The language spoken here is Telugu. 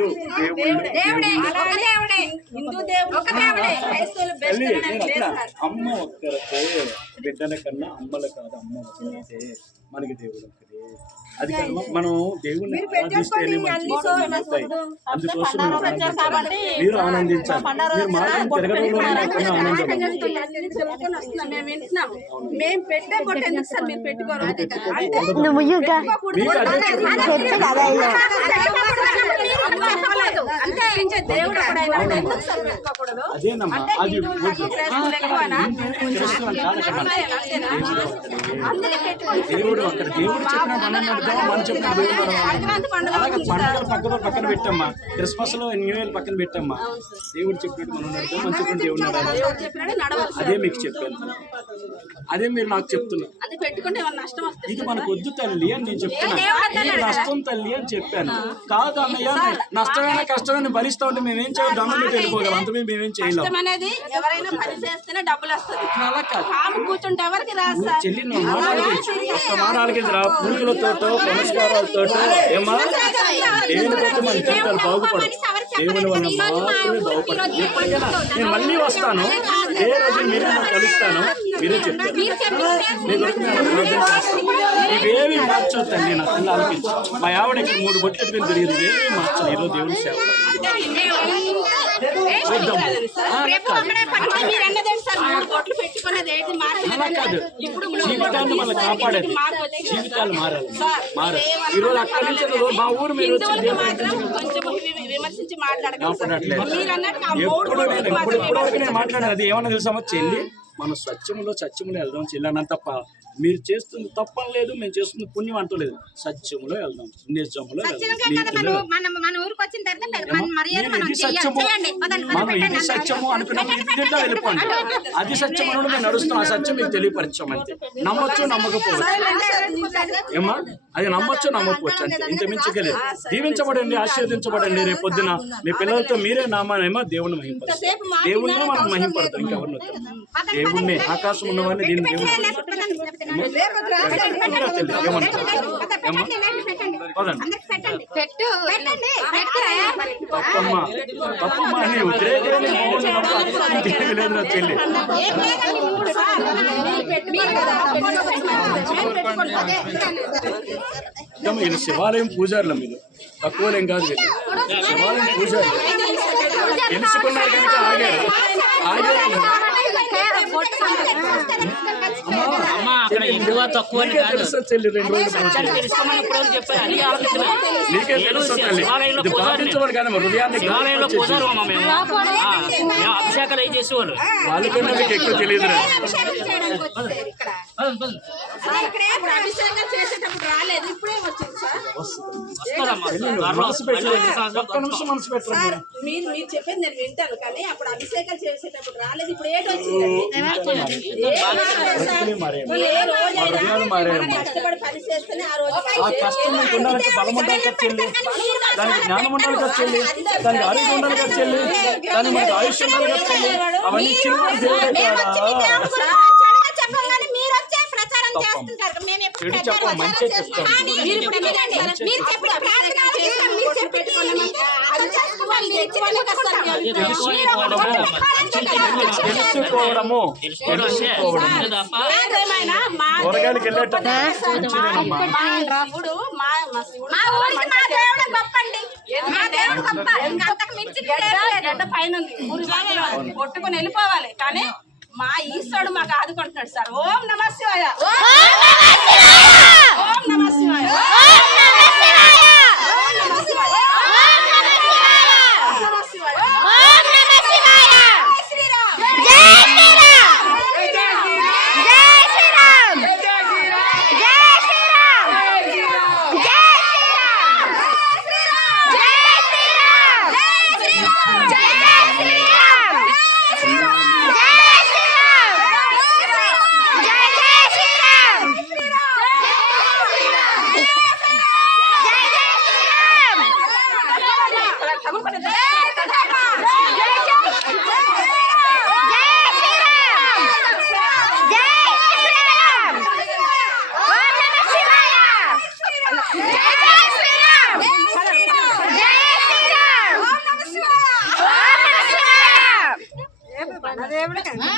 అమ్మ ఒక్కరితే బిడ్డల కన్నా అమ్మల కాదు అమ్మ ఒక్కరితే మనకి దేవుడు అది మనం దేవుడిని అందుకోసం మీరు ఆనందించాలి మీరు మేము వింటున్నాం దేవుడు అక్కడ దేవుడు చెప్పిన పండుగ పక్కన పక్కన పెట్టమ్మా క్రిస్మస్ లో న్యూ ఇయర్ పక్కన పెట్టమ్మా దేవుడు చెప్పినట్టు మనం నడుద్దాం చెప్పిన దేవుడు అదే మీకు చెప్పాను అదే మీరు నాకు చెప్తున్నారు ఇది మనకు వద్దు తల్లి అని నేను చెప్తున్నాను నష్టం తల్లి అని చెప్పాను కాదు అన్నయ్య నష్టమైన కష్టమైన భరిస్తా అంటే మేము ఏం చేయాలి అంత మేము ఏం అనేది ఎవరైనా పని చేస్తేనే డబ్బులు వస్తుంది కూర్చుంటే ఎవరికి రాదు సార్ చెల్లి నువ్వు బాగుపడదు నేను మళ్ళీ వస్తాను ఏ రోజు మీరు కలుస్తాను మీరే చెప్తాను ఇవేవి మార్చొద్దండి నేను అసలు ఆలోచించి మా ఆవిడ మూడు బొట్లు ఎట్టుకుని తిరిగింది ఇవేవి మార్చను ఈరోజు దేవుని సేవ జీవితాన్ని మనం కాపాడేది జీవితాలు మారాలి మారాలి ఈరోజు అక్కడి నుంచి మా ఊరు మీరు వచ్చి విమర్శించి మాట్లాడకండి మీరు అది ఏమన్నా తెలుసా చెల్లి మనం సత్యంలో సత్యంలో వెళ్దాం చెల్లాన తప్ప మీరు చేస్తుంది తప్పని లేదు మేము చేస్తుంది పుణ్యం అంటలేదు సత్యంలో వెళ్దాం నిజంలో మనం ఇది సత్యము అనుకున్నప్పుడు వెళ్ళిపోండి అది సత్యం అని మేము నడుస్తున్నాం ఆ సత్యం మీకు తెలియపరిచాం అంతే నమ్మొచ్చు నమ్మకపోవచ్చు ఏమా అది నమ్మచ్చు నమ్మకపోవచ్చు అంతే ఇంత మించగలేదు దీవించబడండి ఆశీర్వదించబడండి రేపు పొద్దున మీ పిల్లలతో మీరే నామానేమో దేవుని మహింపడతాం దేవుణ్ణి మనం మహింపడతాం ఇంకెవరిని దేవుని దేవుణ్ణి ఆకాశం ఉన్నవాడిని దీన్ని తప్పమ్మ అని చెల్లి వీళ్ళు శివాలయం పూజారులు మీరు తక్కువలేం కాదు శివాలయం పూజారులు తెలుసుకున్నారు కనుక ఆగారు ఆగారు అమ్మా అక్కడ ఇందువా తక్కువ కాదు శివాలయంలో పోసారు అమ్మ మేము అభిషేకాలు అయి చేసేవాళ్ళు వాళ్ళకన్నా మీకు ఎక్కువ తెలియదు అభిషేకం చేసేటప్పుడు రాలేదు ఇప్పుడే వచ్చింది సార్ సార్ మీరు మీరు చెప్పేది నేను వింటాను కానీ అప్పుడు అభిషేకాలు చేసేటప్పుడు రాలేదు ఇప్పుడు ఏటి వచ్చిందండి కష్టపడి పని చేస్తేనే ఆ రోజు కష్టం ఉండాలంటే బలం ప్రచారం చేస్తుంటారు చెడు చెప్ప మంచి తెలుసుకోవడము కూరగాయలకి వెళ్ళేటప్పుడు మా ఊరికి మా దేవుడు గొప్ప అండి మా దేవుడు గొప్ప ఇంకంతకు మించి పైన ఉంది ఊరు కొట్టుకొని వెళ్ళిపోవాలి కానీ మా ఈశ్వరుడు మాకు ఆదుకుంటున్నాడు సార్ ఓం నమ శివాయ దేవుడే